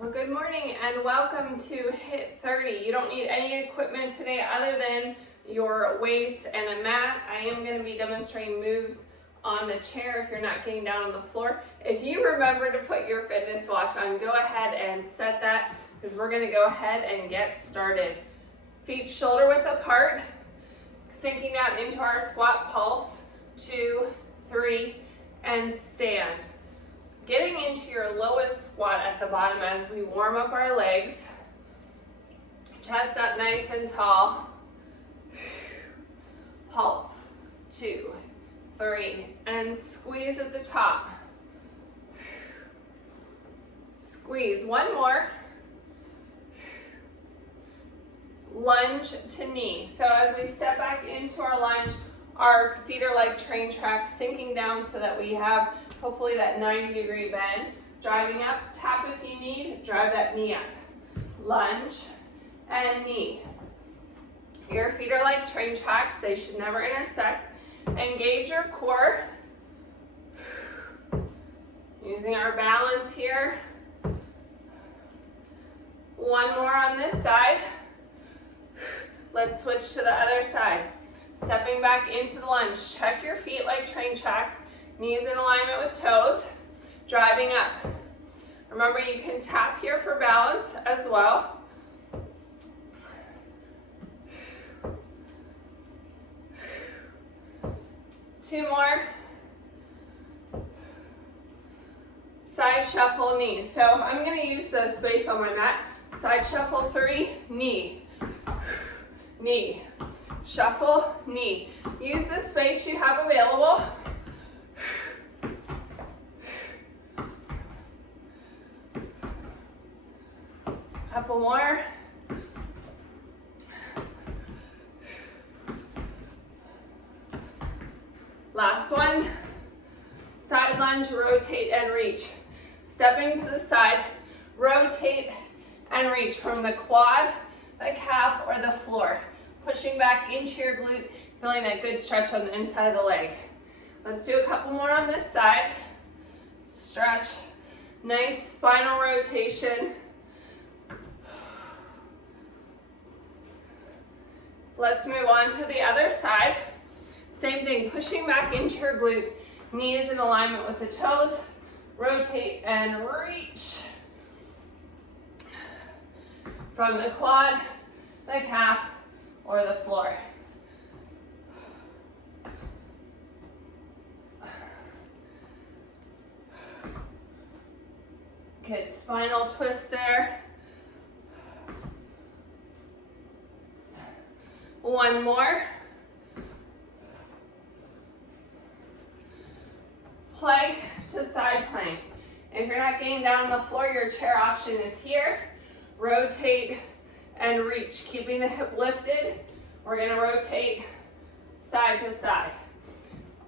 Well, good morning and welcome to HIIT-30. You don't need any equipment today other than your weights and a mat. I am going to be demonstrating moves on the chair if you're not getting down on the floor. If you remember to put your fitness watch on, go ahead and set that because we're going to go ahead and get started. Feet shoulder width apart, sinking down into our squat pulse. 2, 3, and stand. Getting into your lowest squat at the bottom as we warm up our legs. Chest up nice and tall. Pulse. 2, 3, and squeeze at the top. Squeeze. One more. Lunge to knee. So as we step back into our lunge, our feet are like train tracks, sinking down so that we have hopefully that 90-degree bend. Driving up, tap if you need, drive that knee up. Lunge and knee. Your feet are like train tracks, they should never intersect. Engage your core. Using our balance here. One more on this side. Let's switch to the other side. Stepping back into the lunge. Check your feet like train tracks. Knees in alignment with toes. Driving up. Remember, you can tap here for balance as well. Two more. Side shuffle knee. So I'm going to use the space on my mat. Side shuffle 3, knee. Knee. Shuffle, knee. Use the space you have available. Couple more. Last one. Side lunge, rotate and reach. Stepping to the side, rotate and reach from the quad, the calf, or the floor. Pushing back into your glute, feeling that good stretch on the inside of the leg. Let's do a couple more on this side. Stretch, nice spinal rotation. Let's move on to the other side. Same thing, pushing back into your glute, knees in alignment with the toes, rotate and reach. From the quad, the calf, or the floor. Good spinal twist there. One more. Plank to side plank. If you're not getting down on the floor, your chair option is here. Rotate and reach, keeping the hip lifted. We're going to rotate side to side.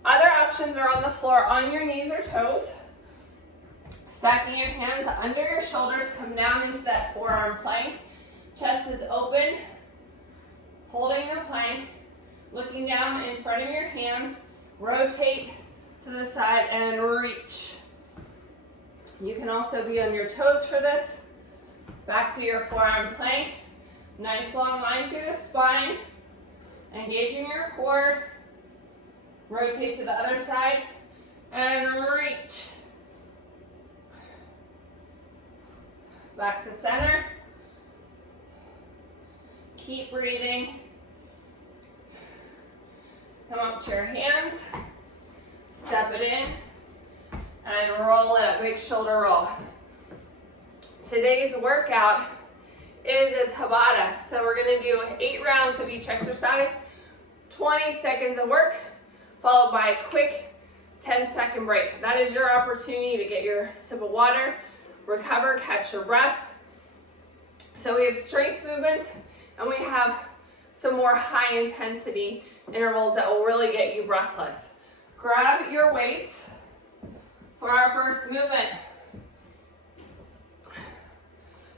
Other options are on the floor, on your knees or toes. Stacking your hands under your shoulders, come down into that forearm plank. Chest is open, holding the plank, looking down in front of your hands. Rotate to the side and reach. You can also be on your toes for this. Back to your forearm plank. Nice long line through the spine. Engaging your core. Rotate to the other side and reach. Back to center. Keep breathing. Come up to your hands. Step it in and roll it up. Big shoulder roll. Today's workout is a Tabata. So we're going to do 8 rounds of each exercise, 20 seconds of work, followed by a quick 10-second break. That is your opportunity to get your sip of water, recover, catch your breath. So we have strength movements and we have some more high intensity intervals that will really get you breathless. Grab your weights for our first movement.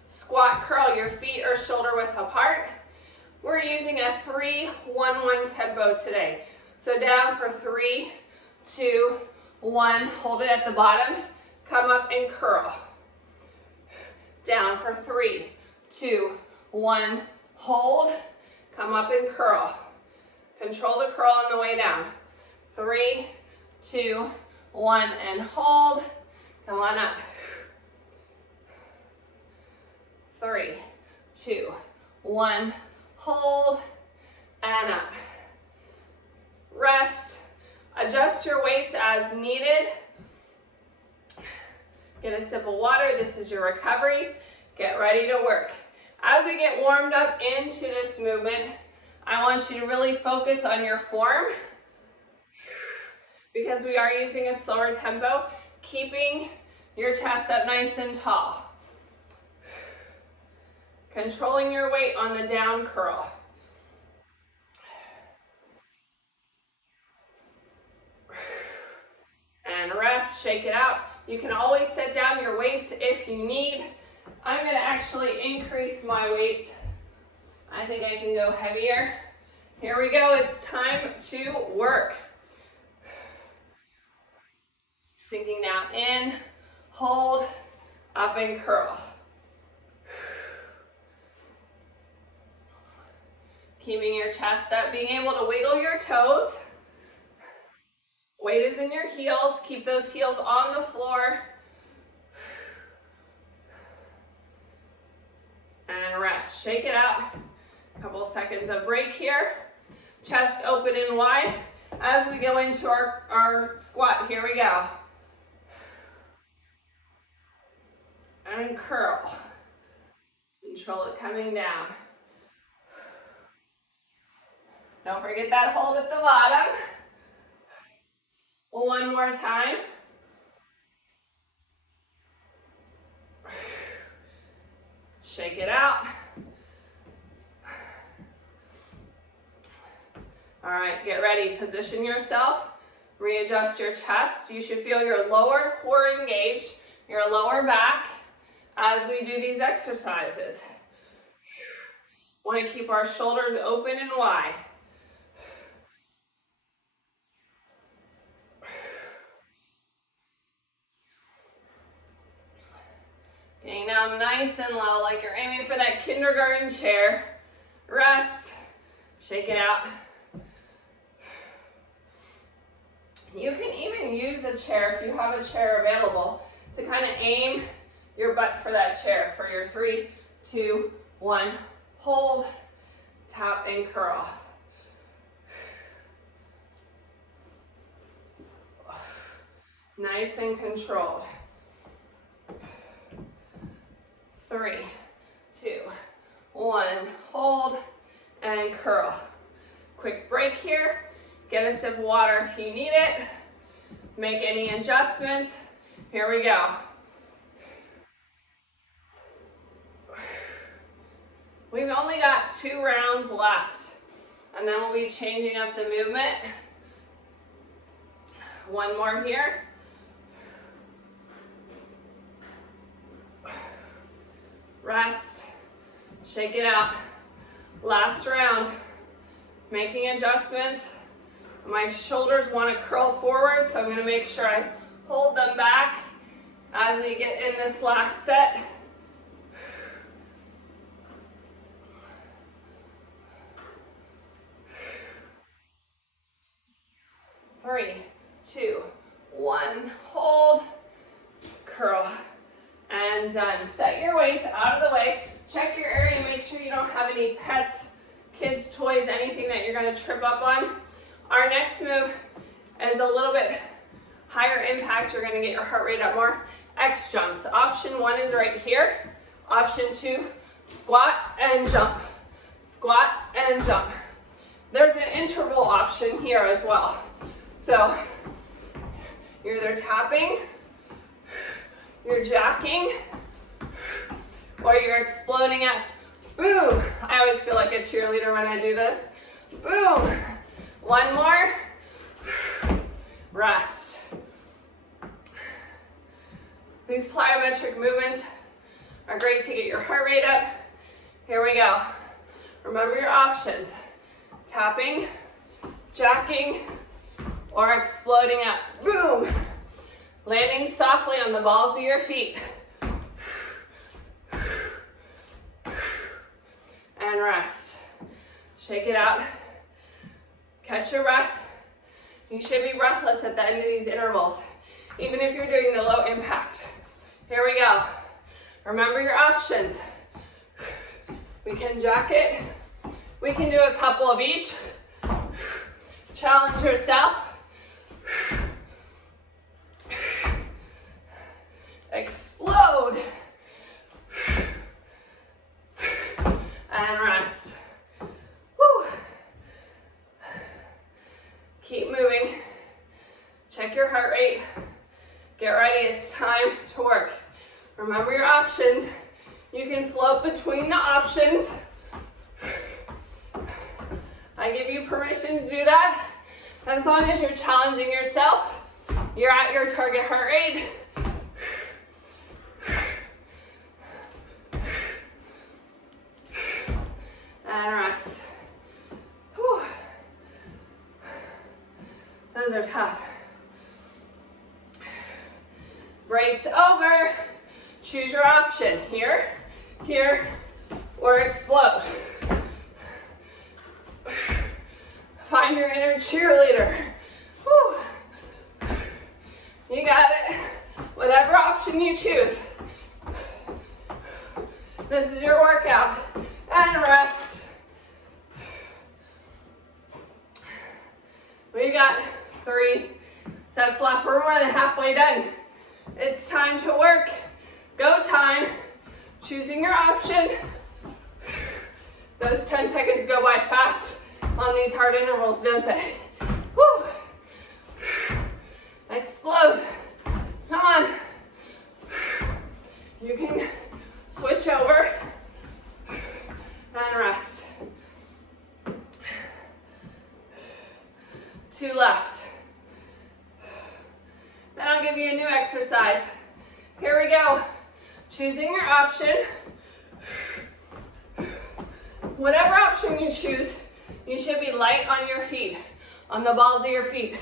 Squat curl, your feet are shoulder width apart. We're using a 3-1-1 tempo today. So down for 3, 2, 1. Hold it at the bottom. Come up and curl. down for 3, 2, 1, hold, come up and curl. Control the curl on the way down. 3, 2, 1, and hold, come on up. 3, 2, 1, hold, and up. Rest, adjust your weights as needed. Get a sip of water, this is your recovery. Get ready to work. As we get warmed up into this movement, I want you to really focus on your form because we are using a slower tempo, keeping your chest up nice and tall. Controlling your weight on the down curl. And rest, shake it out. You can always set down your weights if you need. I'm going to actually increase my weight. I think I can go heavier. Here we go, it's time to work. Sinking down in, hold, up and curl. Keeping your chest up, being able to wiggle your toes. Weight is in your heels, keep those heels on the floor. And rest, shake it out. Couple seconds of break here. Chest open and wide. As we go into our squat, here we go. And curl. Control it coming down. Don't forget that hold at the bottom. One more time. Shake it out. All right, get ready. Position yourself. Readjust your chest. You should feel your lower core engaged, your lower back as we do these exercises. Want to keep our shoulders open and wide. Getting down nice and low like you're aiming for that kindergarten chair. Rest. Shake it out. You can even use a chair if you have a chair available to kind of aim your butt for that chair for your 3, 2, 1, hold, tap and curl. Nice and controlled. 3, 2, 1, hold and curl. Quick break here. Get a sip of water if you need it. Make any adjustments. Here we go. We've only got 2 rounds left, and then we'll be changing up the movement. One more here. Rest, shake it out. Last round, making adjustments. My shoulders want to curl forward, so I'm going to make sure I hold them back as we get in this last set. Three, 2, 1, hold, curl, and done. Set your weights out of the way. Check your area, make sure you don't have any pets, kids, toys, anything that you're going to trip up on. Our next move is a little bit higher impact. You're going to get your heart rate up more. X jumps. Option 1 is right here. Option 2, squat and jump. Squat and jump. There's an interval option here as well. So you're either tapping, you're jacking, or you're exploding at boom. I always feel like a cheerleader when I do this. Boom. One more. Rest. These plyometric movements are great to get your heart rate up. Here we go. Remember your options. Tapping, jacking, or exploding up. Boom. Landing softly on the balls of your feet. Shake it out. Catch your breath. You should be breathless at the end of these intervals, even if you're doing the low impact. Here we go. Remember your options. We can jack it. We can do a couple of each. Challenge yourself. Explode. And rest. Woo. Keep moving. Check your heart rate. Get ready, it's time to work. Remember your options. You can float between the options. I give you permission to do that. As long as you're challenging yourself, you're at your target heart rate. And rest. Whew. Those are tough. Breaks over. Choose your option. Here, here, or explode. Find your inner cheerleader. Whew. You got it. Whatever option you choose. This is your workout. And rest. We got 3 sets left. We're more than halfway done. It's time to work. Go time. Choosing your option. Those 10 seconds go by fast on these hard intervals, don't they? Woo. Explode. Come on. You can switch over and rest. 2 left. Then I'll give you a new exercise. Here we go. Choosing your option. Whatever option you choose, you should be light on your feet, on the balls of your feet.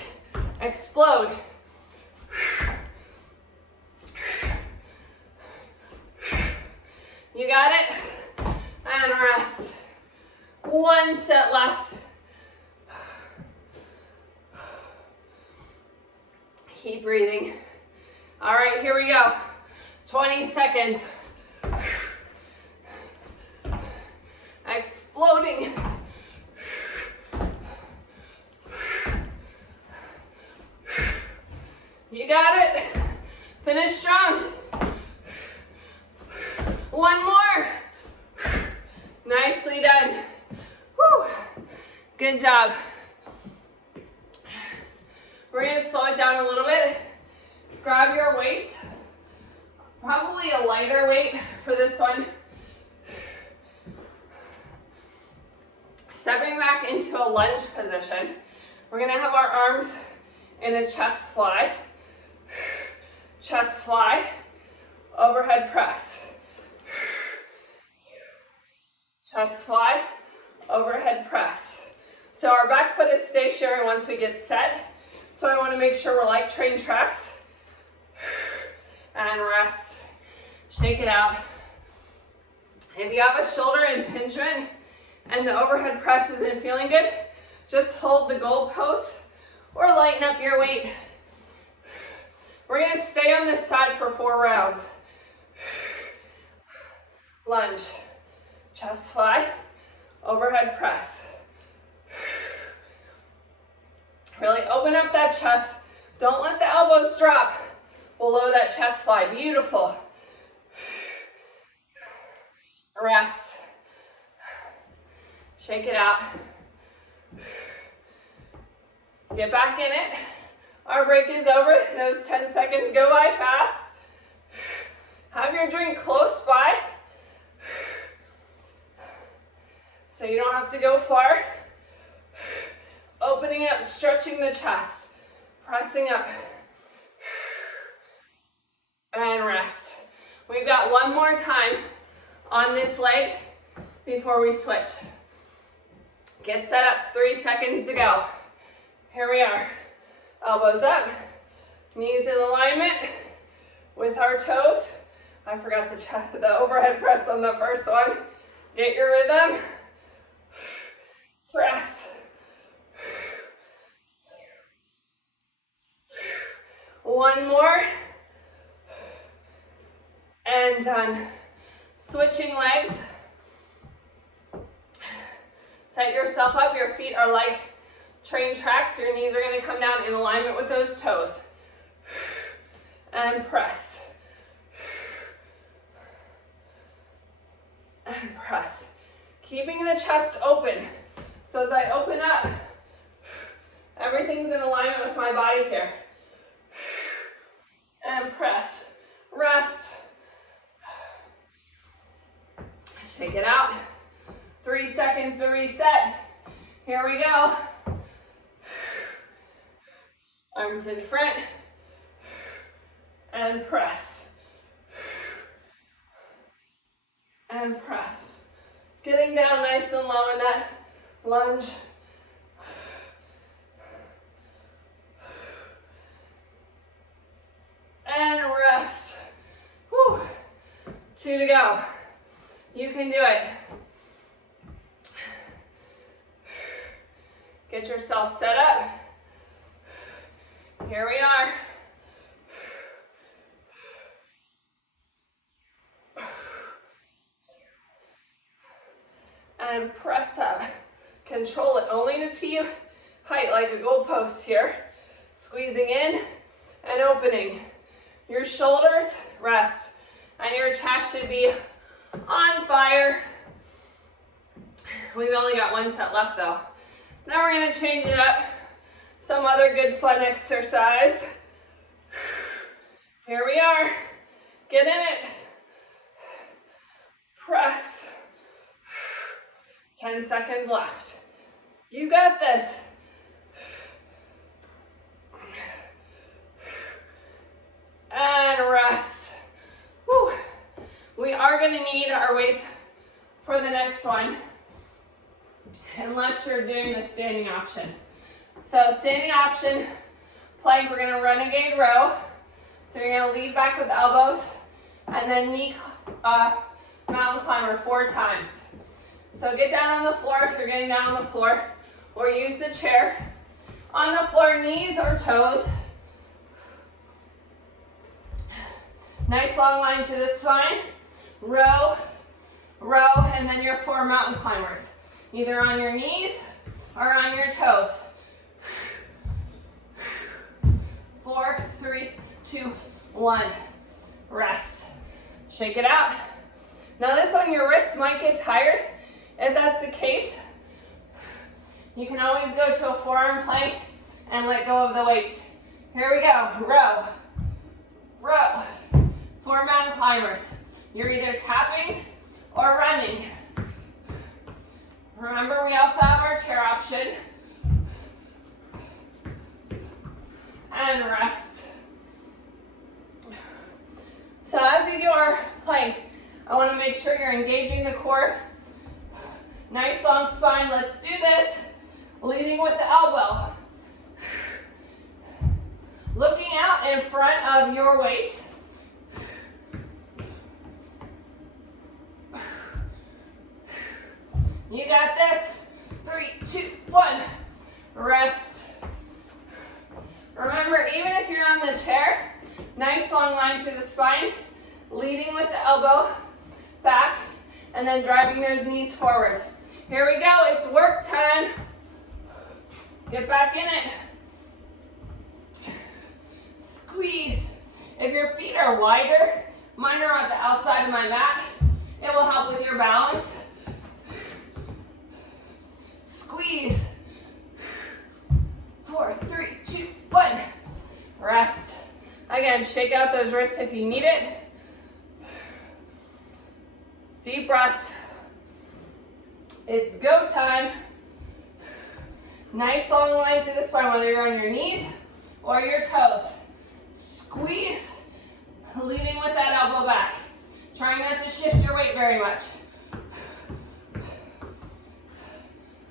Explode. You got it? And rest. 1 set left. Keep breathing. All right, here we go. 20 seconds. Exploding. You got it. Finish strong. 1 more. Nicely done. Whew. Good job. We're going to slow it down a little bit. Grab your weights. Probably a lighter weight for this one. Stepping back into a lunge position. We're going to have our arms in a chest fly. Chest fly. Overhead press. Chest fly. Overhead press. So our back foot is stationary once we get set. So I want to make sure we're like train tracks. And rest. Shake it out. If you have a shoulder impingement and the overhead press isn't feeling good, just hold the goalpost or lighten up your weight. We're going to stay on this side for 4 rounds. Lunge. Chest fly. Overhead press. Really open up that chest. Don't let the elbows drop below that chest fly. Beautiful. Rest. Shake it out. Get back in it. Our break is over. Those 10 seconds go by fast. Have your drink close by, so you don't have to go far. Opening up, stretching the chest, pressing up, and rest. We've got 1 more time on this leg before we switch. Get set up, 3 seconds to go. Here we are. Elbows up, knees in alignment with our toes. I forgot the overhead press on the first one. Get your rhythm. Press. One more. And done. Switching legs. Set yourself up. Your feet are like train tracks. Your knees are going to come down in alignment with those toes. And press. And press. Keeping the chest open. So as I open up, everything's in alignment with my body here. And press. Rest. Shake it out. 3 seconds to reset. Here we go. Arms in front. And press. And press. Getting down nice and low in that lunge. And rest. Whew. 2 to go. You can do it. Get yourself set up. Here we are. And press up. Control it only to you. Height like a goalpost here. Squeezing in and opening. Your shoulders rest. And your chest should be on fire. We've only got 1 set left though. Now we're going to change it up. Some other good fun exercise. Here we are. Get in it. Press. 10 seconds left. You got this. And rest. Whew. We are going to need our weights for the next one, unless you're doing the standing option. So standing option, plank, we're going to renegade row. So you're going to lead back with elbows, and then knee mountain climber 4 times. So get down on the floor if you're getting down on the floor, or use the chair. On the floor, knees or toes. Nice long line through the spine. Row, row, and then your 4 mountain climbers. Either on your knees or on your toes. 4, 3, 2, 1. Rest. Shake it out. Now this one, your wrists might get tired. If that's the case, you can always go to a forearm plank and let go of the weight. Here we go. Row, row. 4 mountain climbers. You're either tapping or running. Remember, we also have our chair option. And rest. So as we do our plank, I want to make sure you're engaging the core. Nice long spine. Let's do this. Leading with the elbow. Looking out in front of your weight. You got this. 3, 2, 1. Rest. Remember, even if you're on the chair, nice long line through the spine, leading with the elbow back, and then driving those knees forward. Here we go. It's work time. Get back in it. Squeeze. If your feet are wider, mine are on the outside of my mat, it will help with your balance. Squeeze. 4, 3, 2, 1. Rest. Again, shake out those wrists if you need it. Deep breaths. It's go time. Nice long line through the spine, whether you're on your knees or your toes. Squeeze, leading with that elbow back. Trying not to shift your weight very much.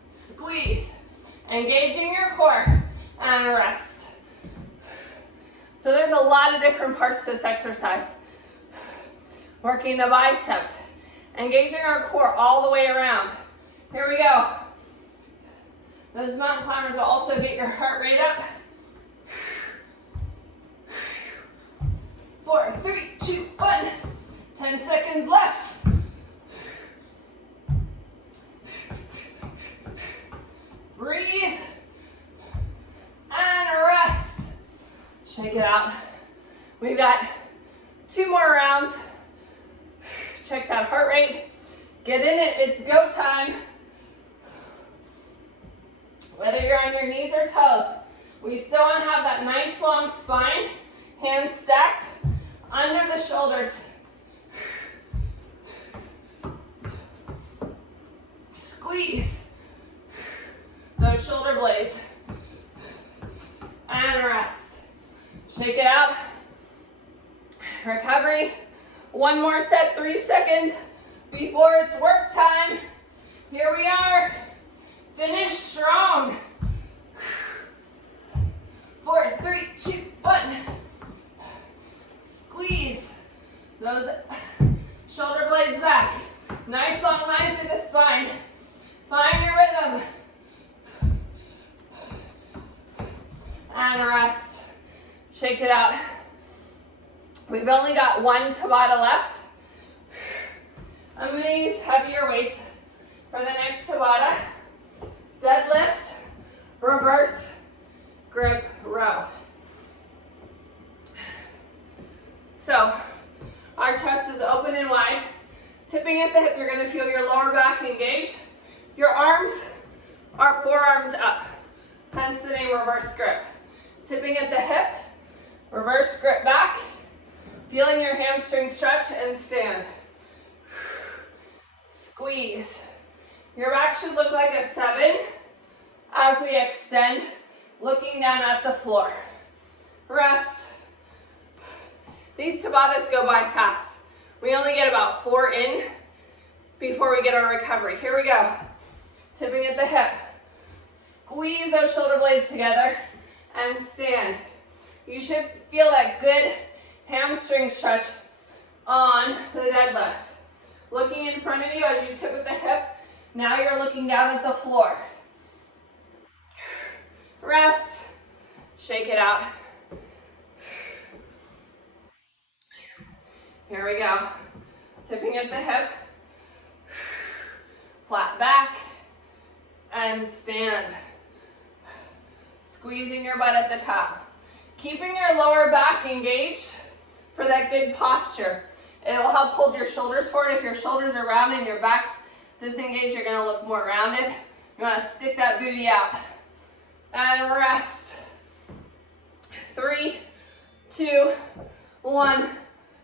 Squeeze, engaging your core, and rest. So there's a lot of different parts to this exercise. Working the biceps, engaging our core all the way around. Here we go. Those mountain climbers will also get your heart rate up. 4, 3, 2, 1. 10 seconds left. Breathe and rest. Shake it out. We've got 2 more rounds. Check that heart rate. Get in it. It's go time. Whether you're on your knees or toes, we still want to have that nice long spine, hands stacked under the shoulders. Squeeze those shoulder blades and rest. Shake it out. Recovery. 1 more set, 3 seconds before it's work time. Here we are. Finish strong. 4, 3, 2, 1. Squeeze those shoulder blades back. Nice long line through the spine. Find your rhythm. And rest. Shake it out. We've only got 1 Tabata left. I'm going to use heavier weights for the next Tabata. Deadlift, reverse grip row. So, our chest is open and wide. Tipping at the hip, you're going to feel your lower back engage. Your arms are forearms up, hence the name reverse grip. Tipping at the hip, reverse grip back, feeling your hamstring stretch and stand. Squeeze. Your back should look like a 7 as we extend, looking down at the floor. Rest. These Tabatas go by fast. We only get about 4 in before we get our recovery. Here we go. Tipping at the hip. Squeeze those shoulder blades together and stand. You should feel that good hamstring stretch on the deadlift. Looking in front of you as you tip at the hip. Now you're looking down at the floor. Rest. Shake it out. Here we go. Tipping at the hip. Flat back. And stand. Squeezing your butt at the top. Keeping your lower back engaged for that good posture. It will help hold your shoulders forward. If your shoulders are rounded and your back's disengaged, you're going to look more rounded. You want to stick that booty out. And rest. 3, 2, 1.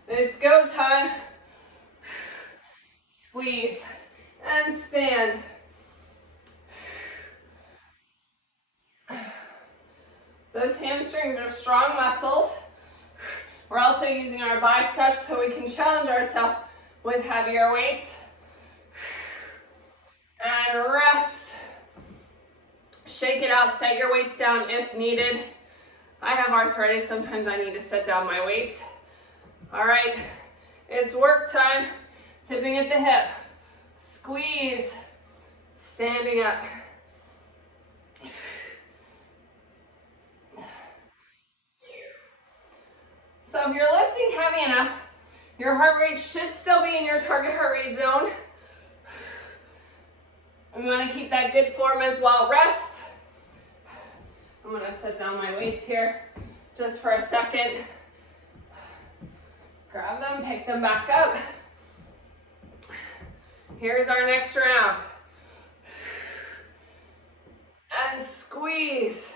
It's go time. Squeeze and stand. Those hamstrings are strong muscles. We're also using our biceps so we can challenge ourselves with heavier weights. And rest. Shake it out, set your weights down if needed. I have arthritis, sometimes I need to set down my weights. All right, it's work time. Tipping at the hip. Squeeze. Standing up. So if you're lifting heavy enough, your heart rate should still be in your target heart rate zone. We want to keep that good form as well. Rest. I'm going to set down my weights here just for a second. Grab them, pick them back up. Here's our next round. And squeeze.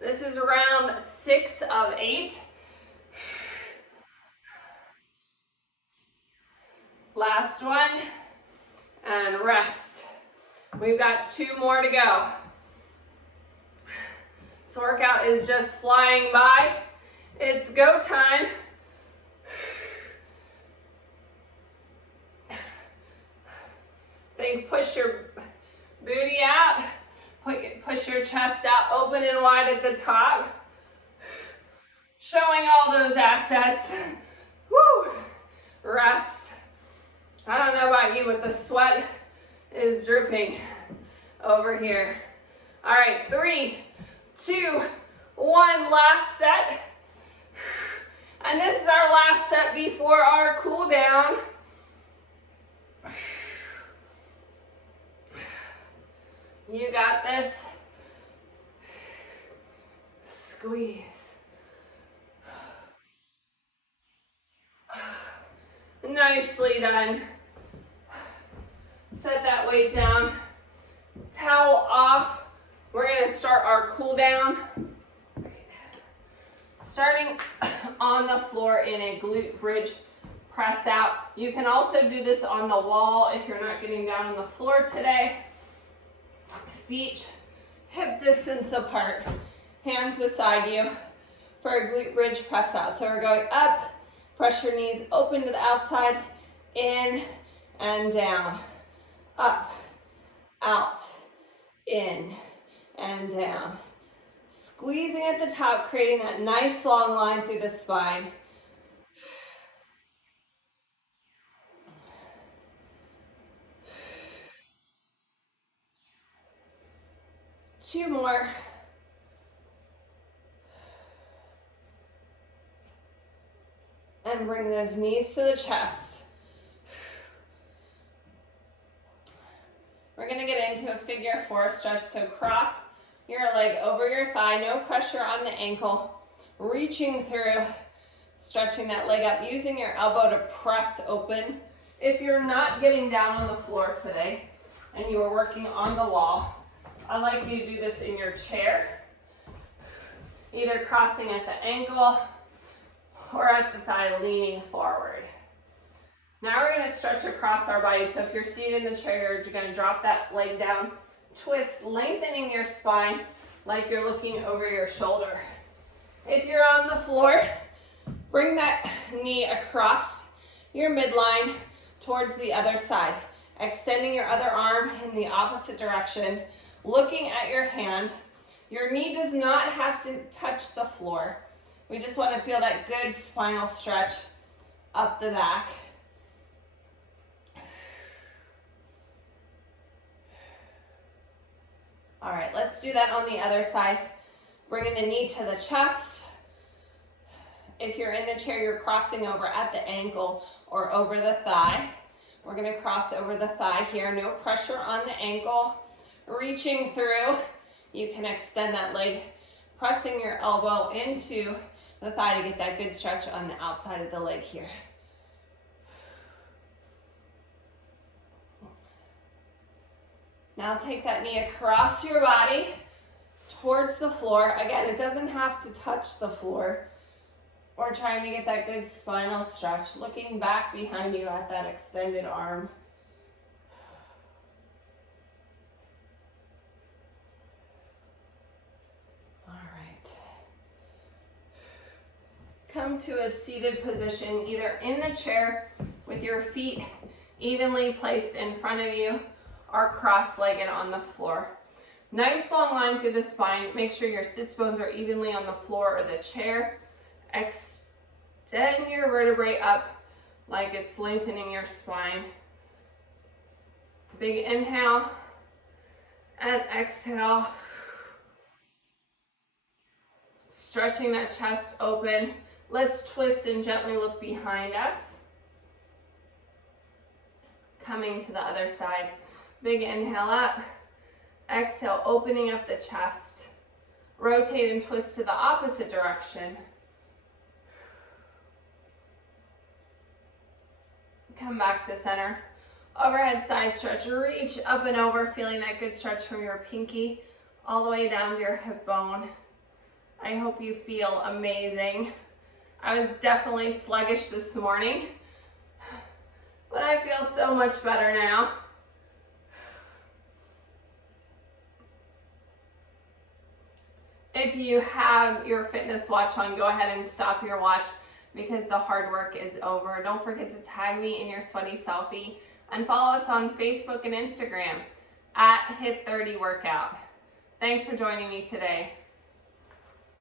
This is round 6 of 8. Last one, and rest. We've got 2 more to go. This workout is just flying by. It's go time. Think push your booty out. Push your chest out open and wide at the top. Showing all those assets. Woo! Rest. I don't know about you, but the sweat is dripping over here. All right, 3, 2, 1, last set. And this is our last set before our cool down. You got this. Squeeze. Nicely done. Set that weight down. Towel off. We're going to start our cool down. Starting on the floor in a glute bridge press out. You can also do this on the wall if you're not getting down on the floor today. Feet hip distance apart, hands beside you for a glute bridge press out. So we're going up, press your knees open to the outside, in and down, up, out, in and down. Squeezing at the top, creating that nice long line through the spine. Two more. And bring those knees to the chest. We're going to get into a figure 4 stretch. So cross your leg over your thigh, no pressure on the ankle. Reaching through, stretching that leg up, using your elbow to press open. If you're not getting down on the floor today and you are working on the wall, I'd like you to do this in your chair, either crossing at the ankle or at the thigh, leaning forward. Now we're going to stretch across our body. So if you're seated in the chair, you're going to drop that leg down, twist, lengthening your spine like you're looking over your shoulder. If you're on the floor, bring that knee across your midline towards the other side, extending your other arm in the opposite direction, looking at your hand. Your knee does not have to touch the floor. We just want to feel that good spinal stretch up the back. All right, let's do that on the other side. Bringing the knee to the chest. If you're in the chair, you're crossing over at the ankle or over the thigh. We're going to cross over the thigh here. No pressure on the ankle. Reaching through. You can extend that leg, pressing your elbow into the thigh to get that good stretch on the outside of the leg here. Now take that knee across your body towards the floor. Again, it doesn't have to touch the floor. We're trying to get that good spinal stretch, looking back behind you at that extended arm. All right. Come to a seated position, either in the chair with your feet evenly placed in front of you or cross-legged on the floor. Nice long line through the spine. Make sure your sits bones are evenly on the floor or the chair. Extend your vertebrae up like it's lengthening your spine. Big inhale and exhale. Stretching that chest open. Let's twist and gently look behind us. Coming to the other side. Big inhale up. Exhale, opening up the chest. Rotate and twist to the opposite direction. Come back to center. Overhead side stretch. Reach up and over, feeling that good stretch from your pinky all the way down to your hip bone. I hope you feel amazing. I was definitely sluggish this morning, but I feel so much better now. If you have your fitness watch on, go ahead and stop your watch because the hard work is over. Don't forget to tag me in your sweaty selfie and follow us on Facebook and Instagram at HIIT-30 Workout. Thanks for joining me today.